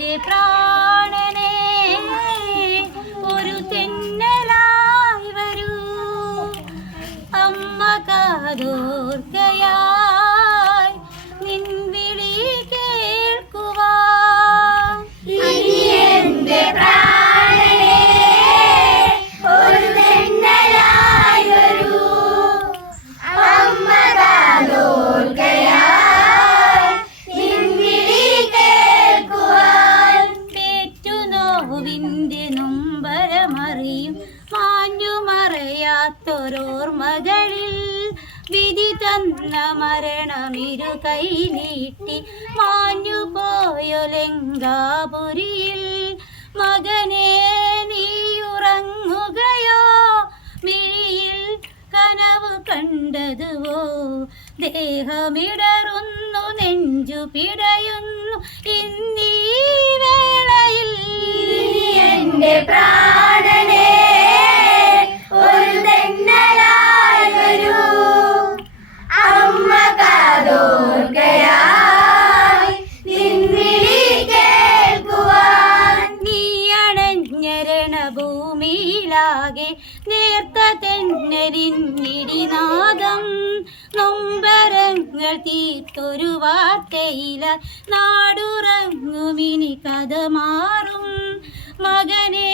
എൻ്റെ പ്രാണനെ ഒരു തെന്നലായി വരൂ, അമ്മ കാതോർക്കയായി നിൻ വിളി കേൾക്കുവാൻ. എൻ്റെ പ്രാണനെ ഒരു തെന്നലായി വരൂ, അമ്മ കാതോർക്കയായി നിൻ വിളി കേൾക്കുവാൻ. പേറ്റുനോവിൻ്റെ നൊമ്പരമറിയും മാഞ്ഞു മറയാത്തൊരോർമ്മകളിൽ വിധി തന്ന മരണമിരു കൈ നീട്ടി മാഞ്ഞു പോയൊലങ്കാപുരിയിൽ. മകനെ നീയുറങ്ങുകയോ, മിഴിയിൽ കനവ് കണ്ടതുവോ, ദേഹമിടറുന്നു നെഞ്ചു പിടയുന്നു ഇന്നീ വേളയിൽ. എൻ്റെ പ്രാണനെ ഒരു തെന്നലായി വരൂ, അമ്മ കാതോർക്കയായി നിൻ വിളി കേൾക്കുവാൻ. നീ അണഞ്ഞ രണഭൂമിയിലാകെ നേർത്ത തെന്നലിന്നിടിനാദം, നൊമ്പരങ്ങൾ തീർത്തൊരു വാർത്തയില നാടുറങ്ങുമിനി കഥ മാറും. മകനെ